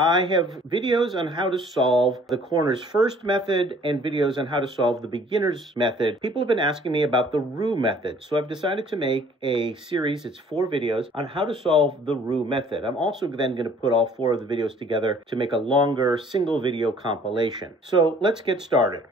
I have videos on how to solve the corners first method and videos on how to solve the beginner's method. People have been asking me about the Roux method, so I've decided to make a series, it's 4 videos, on how to solve the Roux method. I'm also then going to put all 4 of the videos together to make a longer single video compilation. So let's get started.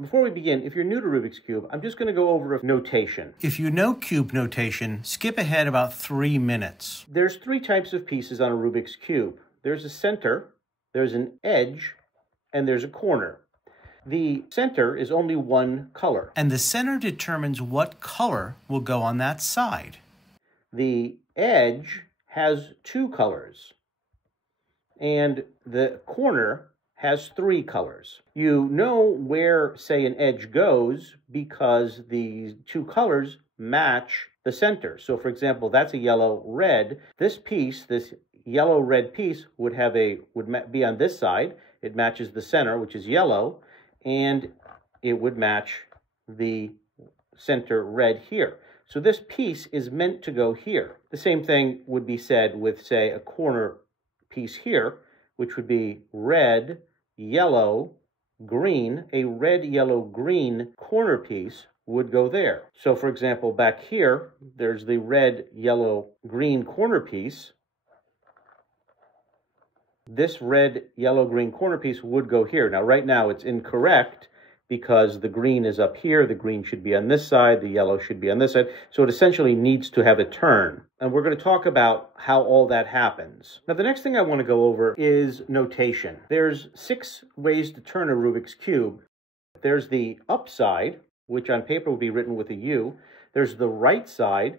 Before we begin, if you're new to Rubik's Cube, I'm just going to go over notation. If you know cube notation, skip ahead about 3 minutes. There's 3 types of pieces on a Rubik's Cube. There's a center, there's an edge, and there's a corner. The center is only one color. And the center determines what color will go on that side. The edge has 2 colors. And the corner has 3 colors. You know where, say, an edge goes because the 2 colors match the center. So, for example, that's a yellow-red. This piece, this yellow-red piece, would be on this side. It matches the center, which is yellow, and it would match the center red here. So this piece is meant to go here. The same thing would be said with, say, a corner piece here, which would be red, yellow, green. A red, yellow, green corner piece would go there. So, for example, back here, there's the red, yellow, green corner piece. This red, yellow, green corner piece would go here. Now, right now, it's incorrect because the green is up here, the green should be on this side, the yellow should be on this side. So it essentially needs to have a turn. And we're going to talk about how all that happens. Now, the next thing I want to go over is notation. There's 6 ways to turn a Rubik's Cube. There's the up side, which on paper would be written with a U. There's the right side,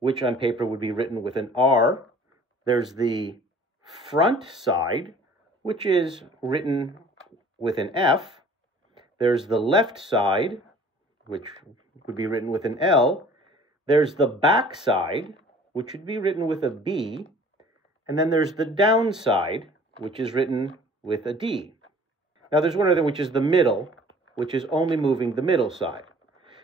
which on paper would be written with an R. There's the front side, which is written with an F. There's the left side, which would be written with an L. There's the back side, which would be written with a B. And then there's the down side, which is written with a D. Now, there's one other thing, which is the middle, which is only moving the middle side.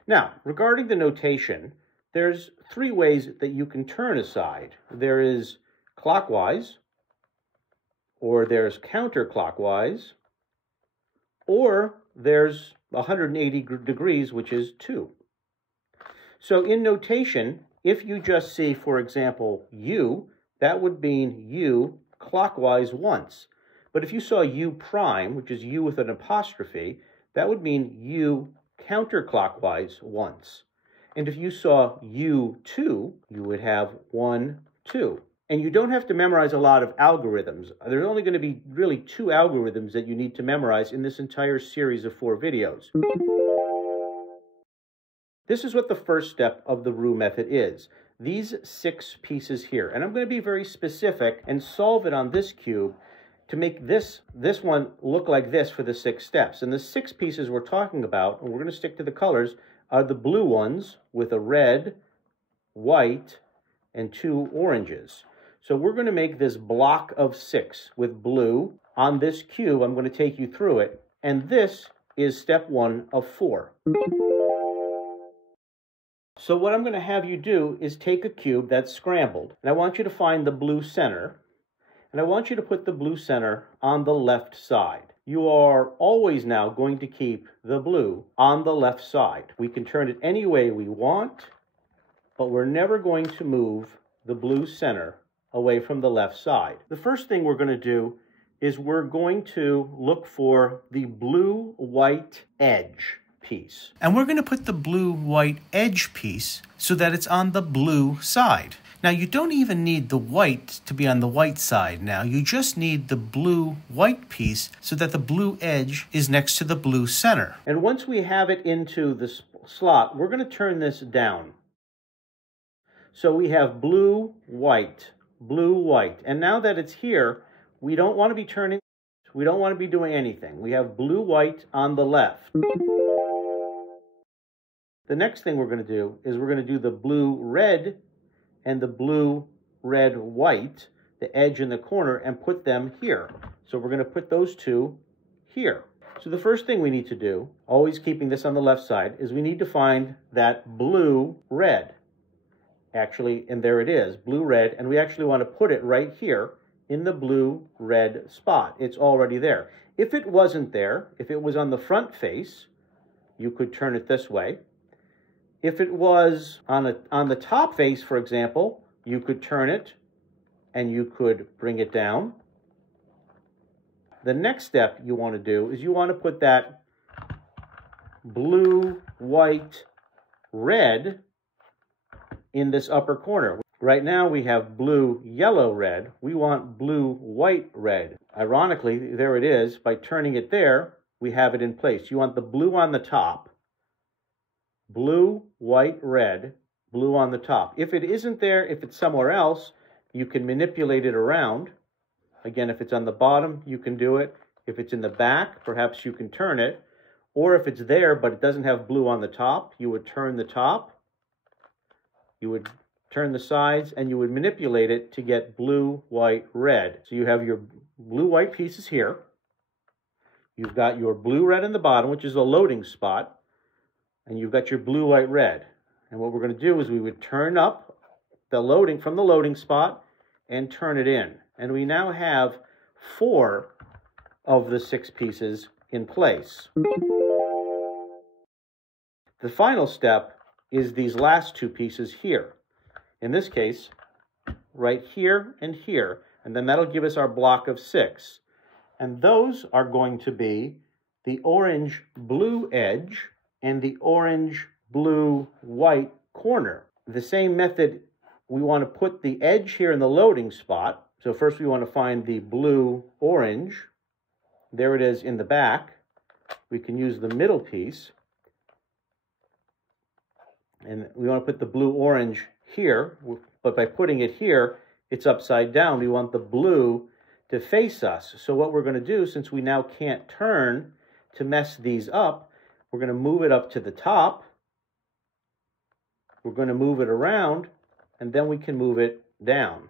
Now, regarding the notation, there's 3 ways that you can turn a side. There is clockwise, or there's counterclockwise, or there's 180 degrees, which is 2. So in notation, if you just see, for example, U, that would mean U clockwise once. But if you saw U prime, which is U with an apostrophe, that would mean U counterclockwise once. And if you saw U2, you would have 1, 2. And you don't have to memorize a lot of algorithms. There's only going to be really 2 algorithms that you need to memorize in this entire series of 4 videos. This is what the first step of the Roux method is. These 6 pieces here. And I'm going to be very specific and solve it on this cube to make this one look like this for the 6 steps. And the 6 pieces we're talking about, and we're going to stick to the colors, are the blue ones with a red, white, and 2 oranges. So we're going to make this block of 6 with blue. On this cube, I'm going to take you through it. And this is step 1 of 4. So what I'm going to have you do is take a cube that's scrambled. And I want you to find the blue center. And I want you to put the blue center on the left side. You are always now going to keep the blue on the left side. We can turn it any way we want, but we're never going to move the blue center away from the left side. The first thing we're going to do is we're going to look for the blue-white edge piece. And we're going to put the blue-white edge piece so that it's on the blue side. Now, you don't even need the white to be on the white side now. You just need the blue-white piece so that the blue edge is next to the blue center. And once we have it into the slot, we're going to turn this down. So we have blue, white, blue, white. And now that it's here, we don't want to be turning, we don't want to be doing anything. We have blue, white on the left. The next thing we're going to do is we're going to do the blue, red, and the blue, red, white, the edge in the corner, and put them here. So we're going to put those 2 here. So the first thing we need to do, always keeping this on the left side, is we need to find that blue, red. actually, and there it is, blue, red, and we actually want to put it right here in the blue, red spot. It's already there. If it wasn't there, if it was on the front face, you could turn it this way. If it was on the top face, for example, you could turn it and you could bring it down. The next step you want to do is you want to put that blue, white, red in this upper corner. Right now we have blue, yellow, red. We want blue, white, red. Ironically, there it is. By turning it there, we have it in place. You want the blue on the top. Blue, white, red, blue on the top. If it isn't there, if it's somewhere else, you can manipulate it around. Again, if it's on the bottom, you can do it. If it's in the back, perhaps you can turn it. Or if it's there, but it doesn't have blue on the top, you would turn the top. You would turn the sides, and you would manipulate it to get blue, white, red. So you have your blue, white pieces here. You've got your blue, red in the bottom, which is a loading spot. And you've got your blue, white, red. And what we're going to do is we would turn up the loading from the loading spot and turn it in. And we now have 4 of the 6 pieces in place. The final step is these last 2 pieces here. In this case, right here and here. And then that'll give us our block of 6. And those are going to be the orange-blue edge and the orange-blue-white corner. The same method, we want to put the edge here in the loading spot. So first we want to find the blue-orange. There it is in the back. We can use the middle piece. And we want to put the blue-orange here, but by putting it here, it's upside down. We want the blue to face us. So what we're going to do, since we now can't turn to mess these up, we're going to move it up to the top. We're going to move it around, and then we can move it down.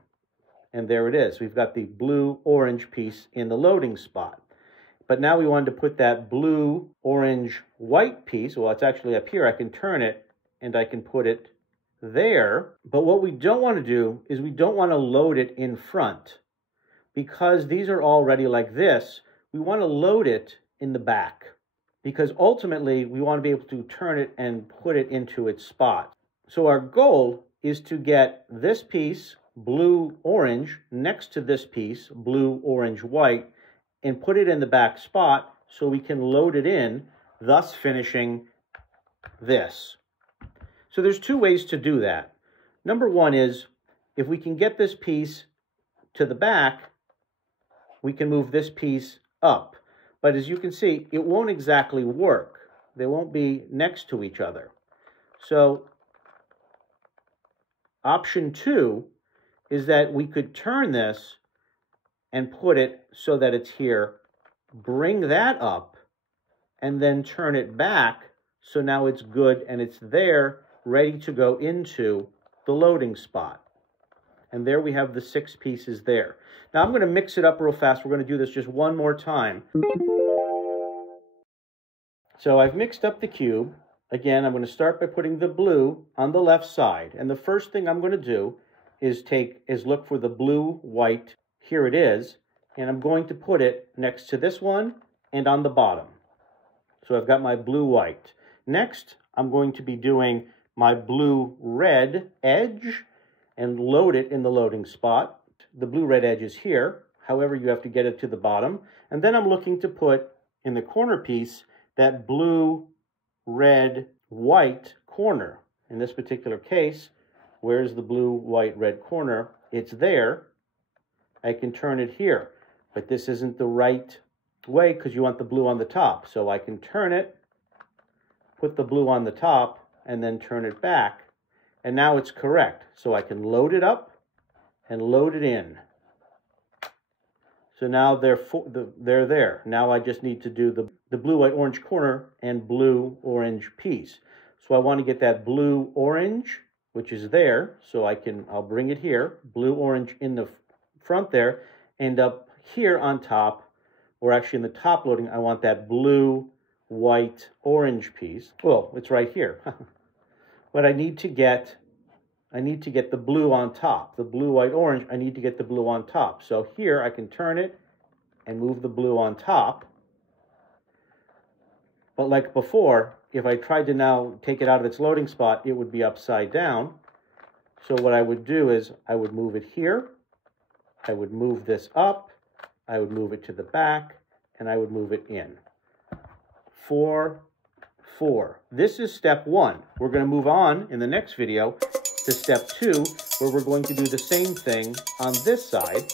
And there it is. We've got the blue-orange piece in the loading spot. But now we wanted to put that blue-orange-white piece. Well, it's actually up here. I can turn it, and I can put it there. But what we don't want to do is we don't want to load it in front. Because these are already like this, we want to load it in the back. Because ultimately, we want to be able to turn it and put it into its spot. So our goal is to get this piece, blue-orange, next to this piece, blue-orange-white, and put it in the back spot so we can load it in, thus finishing this. So there's 2 ways to do that. Number 1 is, if we can get this piece to the back, we can move this piece up. But as you can see, it won't exactly work. They won't be next to each other. So option 2 is that we could turn this and put it so that it's here, bring that up, and then turn it back so now it's good and it's there, ready to go into the loading spot. And there we have the 6 pieces there. Now I'm going to mix it up real fast. We're going to do this just one more time. So I've mixed up the cube. Again, I'm going to start by putting the blue on the left side. And the first thing I'm going to do is look for the blue, white. Here it is. And I'm going to put it next to this one and on the bottom. So I've got my blue, white. Next, I'm going to be doing my blue, red edge and load it in the loading spot. The blue, red edge is here. However, you have to get it to the bottom. And then I'm looking to put in the corner piece that blue, red, white corner. In this particular case, where's the blue, white, red corner? It's there. I can turn it here, but this isn't the right way because you want the blue on the top. So I can turn it, put the blue on the top, and then turn it back. And now it's correct. So I can load it up and load it in. So now they're there. Now I just need to do the blue, white, orange corner and blue, orange piece. So I want to get that blue, orange, which is there. So I'll bring it here, blue, orange in the front there, and up here on top, or actually in the top loading, I want that blue, white, orange piece. Well, it's right here. But I need to get I need to get the blue on top. The blue, white, orange, I need to get the blue on top. So here I can turn it and move the blue on top. But like before, if I tried to now take it out of its loading spot, it would be upside down. So what I would do is I would move it here. I would move this up. I would move it to the back, and I would move it in. 4, 4. This is step 1. We're going to move on in the next video to step 2, where we're going to do the same thing on this side.